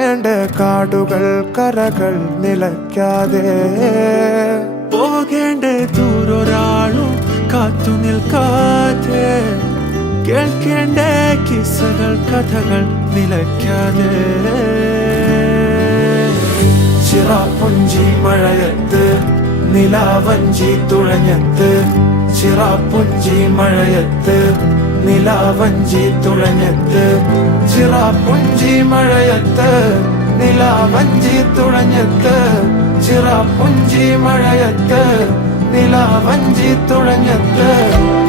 കാണേണ്ട കാടുകൾ കരകൾ നിലയ്ക്കാതെ പോകേണ്ട ദൂരൊരാളും കാത്തു നിൽക്കാതെ കേൾക്കേണ്ട കിസ്സകൾ കഥകൾ നിലയ്ക്കാതെ ചിറാപ്പുഞ്ചി മഴയത്ത് നിലാവഞ്ചി തുഴഞ്ഞത്ത് ചിറാപ്പുഞ്ചി മഴയത്ത് നിലാവഞ്ചി തുഴഞ്ഞത്ത് ചിറാപ്പുഞ്ചി മഴയത്ത് നിലാവഞ്ചി തുഴഞ്ഞത്ത് ചിറാപ്പുഞ്ചി മഴയത്ത് നിലാവഞ്ചി തുഴഞ്ഞത്ത്